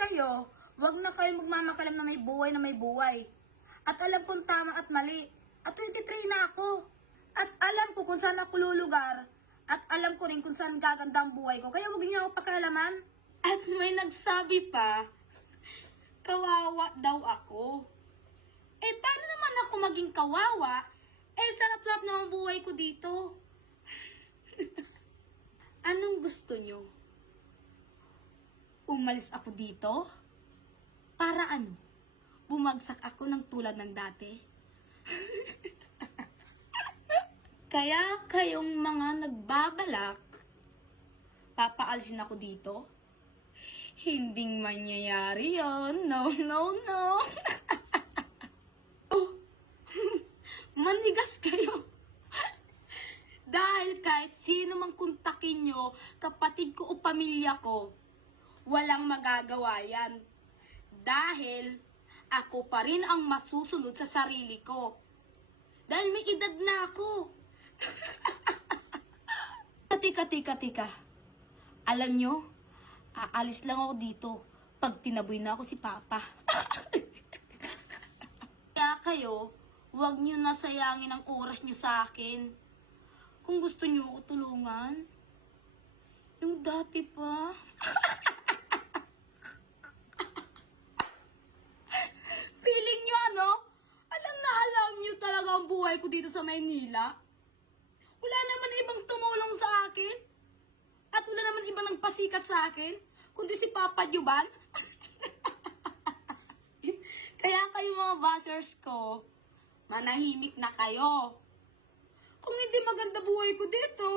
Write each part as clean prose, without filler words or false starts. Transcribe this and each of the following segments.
kayo, wag na kayo magmamakalam na may buhay. At alam kong tama at mali. At 23 na ako. At alam ko kung saan ako lulugar. At alam ko rin kung saan gaganda ang buhay ko. Kaya huwag niyo ako pakialaman. At may nagsabi pa, kawawa daw ako. Eh, paano naman ako maging kawawa? Eh, sarap-sarap na ang buhay ko dito. Anong gusto nyo? Umalis ako dito? Para ano? Bumagsak ako ng tulad ng dati? Kaya kayong mga nagbabalak, papaalisin ako dito? Hinding mangyayari yon. No, no, no. Oh, manigas kayo. Dahil kahit sino mang kontakin nyo, kapatid ko o pamilya ko, walang magagawa yan. Dahil ako pa rin ang masusunod sa sarili ko. Dahil may edad na ako. Tika. Alam nyo, aalis lang ako dito pag tinaboy na ako si Papa. Kaya kayo, huwag nyo nasayangin ang oras nyo sa akin. Kung gusto nyo ako tulungan, yung dati pa. Feeling nyo ano? Alam nyo talaga ang buhay ko dito sa Maynila? Wala naman ibang tumulong sa akin. At wala naman ibang nagpasikat sa akin. Kundi si Papa Juban. Kaya kayo mga buzzers ko, manahimik na kayo. Kung hindi maganda buhay ko dito,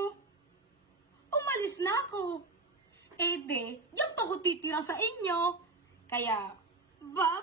umalis na ako. Eh di, diyan pa ako titira sa inyo. Kaya, bye!